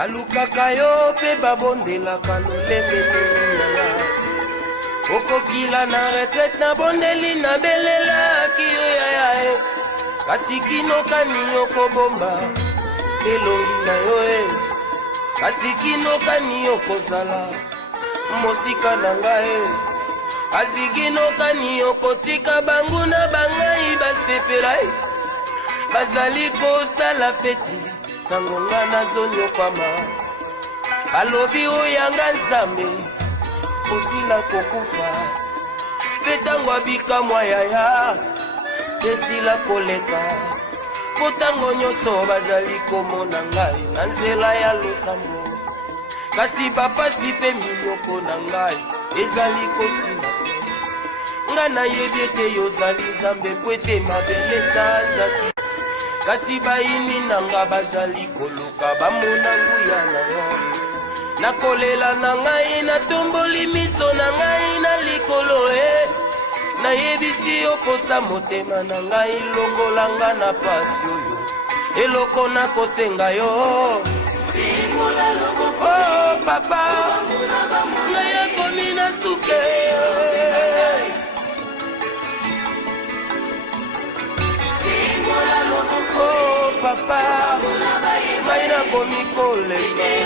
alukaka yo pe babondelaka lolenge yaya okokila na retraite na bondeli na belelaki yo yaya kasi kinokani okobomba elongi na yo kasi kinokani okozala mosika na ngai kasi kinokani okotika bangu na bangai basepela bazali kosala feti na ngonga na zonyokwama balobi oyanga nzambe osila kokufa mpe ntango abika mwa yaya esila koleka po ntango nyonso bazali komona ngai na nzela ya losambo kasi bapasi mpe miloko na ngai ezali kosila nga nayebi ete yozali nzambe po ete mabele sanzaki kasi bayini nanga bazali koluka bamona nguya na yo nakolela na ngai natomboli miso na ngai na likolo nayebisi okosa motema na ngai longolanga na pasi oyo eloko nakosenga yo oh papa ngai akomi na suke oh papa ngai nakomi kolemba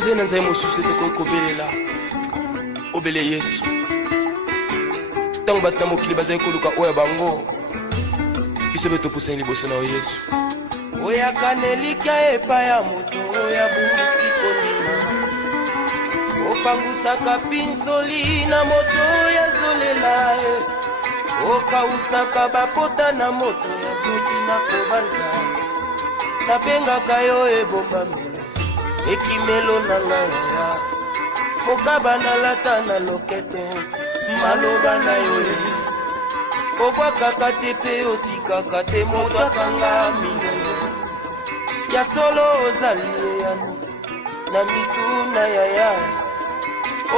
tozali na nzai mosusu ete kobelela obele yesu ntango bato na mokili bazali koluka oyo bango biso mpe topusani liboso na yo yesu oyo akanelika epai ya moto oyo abungisi kondima opangusaka pinzoli na moto oyo azolela okausaka bapota na moto yazoki na kobanza napengaka yo ebombami ekimelo na ngai ya okaba nalata na loketo maloba na yo obwakaka te mpe otikaka te moto akanga minene ya solo ozali eyano na mituna yaya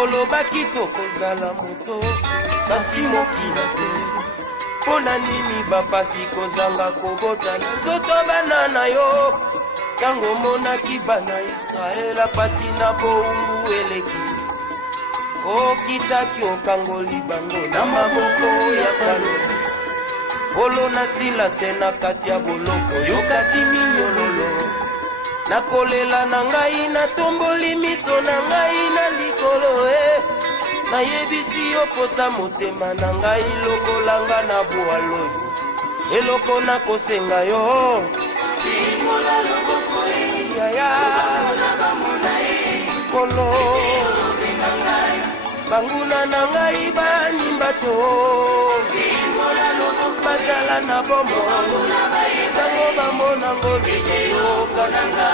olobaki tokozala moto kasi mokila te mpo na nini bapasi kozanga kobotana nzoto bana na yo ntango omonaki bana Israela pasi na boumbu eleki okitaki okangoli bango na maboko ya falo bolo na silase na kati ya boloko yokati minyololo nakolela na ngai natomboli miso na ngai na likolo nayebisi oposa motema na ngai longolanga na bwalo eloko nakosenga yo yaya kolo banguna na ngai banimba to bazala na bomo ntango bamona ngolike yokananga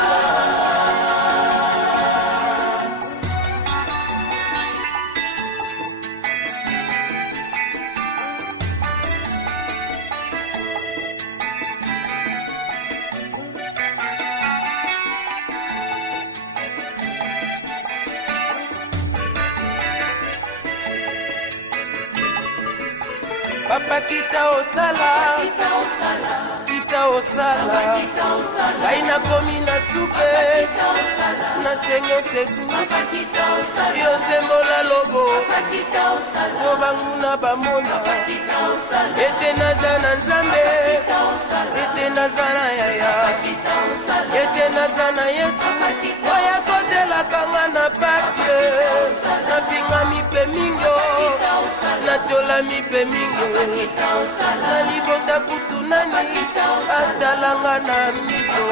papa kita osala ngai nakomi na supe nasengi oseku yo nzembola lobo po banguna bamona ete naza na nzambe ete naza na yaya ete naza na yesu oyo akotelaka nga na pasi nafingami mpe mingi natolami mpe mingi nalibota kutu nani atalanga na miso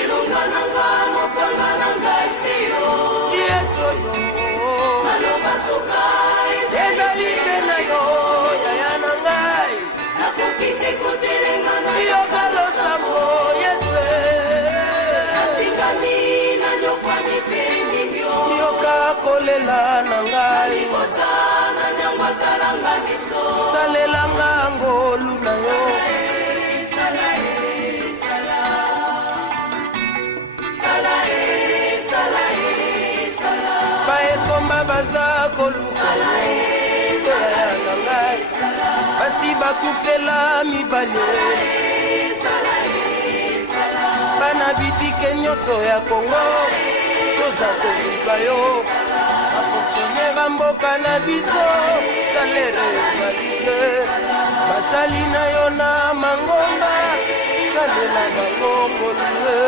ilunga nanga mopanga nanga isiyo yeso yo maloba suka ezali se na yo yaya na ngai nakoki te kotelenga na yo kalosamo yesu nafikami na nyokwami mpe mingio yoka kolela na ngai libotana nyangwatalanga miso salelanga ngolu na yo koluka toya na ngai basi bakufela mibale bana bitike nyonso ya Kongo toza koluka yo afonctionnaire mboka na biso salere ezali te basali na yo na mangomba salela bango kolue